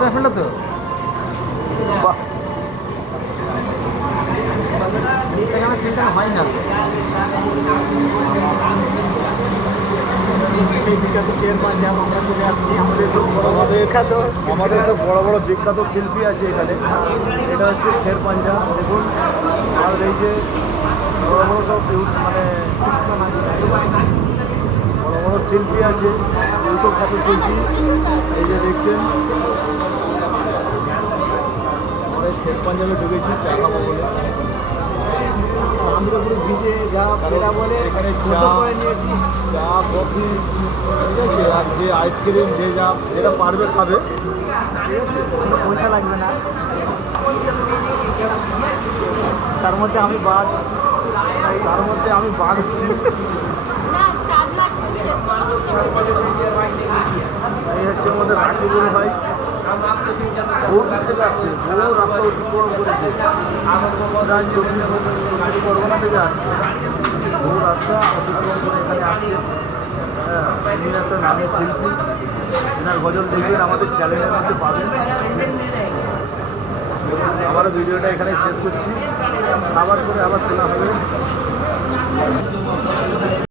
রাইফেলটা তো বাহ ইনস্টাগ্রামে ফিল্টার হয় না পাঞ্জাব আমাদের সব বড় বড় বিখ্যাত। আমাদের সব বড় বড় বিখ্যাত শিল্পী আছে এখানে। এটা হচ্ছে শের পাঞ্জা। দেখুন আর এই যে বড় বড় সব মানে শিল্পী আছে খ্যাত শিল্পী এই যে দেখছেন। আমরা এই শের পাঞ্জাবে ঢুকেছি চা খাব বলে। আমরা পুরো ভিজে যা এটা বলে এখানে চা করে নিয়েছি। চা কফি ঠিক আছে আর যে আইসক্রিম যে যা যেটা পারবে খাবে। কোনো পয়সা লাগবে না। তার মধ্যে আমি বাদ তার মধ্যে আমি বাড়ছি না চার লাখ শেষ করে আমাদের রাকিবুল ভাই বহু দিক থেকে আসছে বহু রাস্তা অতিক্রম করেছে। প্রায় চব্বিশ চব্বিশ পরগনা থেকে আসছে। বহু রাস্তা অতিক্রম করে এখানে আসছে। হ্যাঁ তিনি একটা নামে শিল্পী। এনার গজল দেখবেন আমাদের চ্যানেলের মধ্যে পাবেন। আমার ভিডিওটা এখানে শেষ করছি। আবার করে আবার তোলা হবে।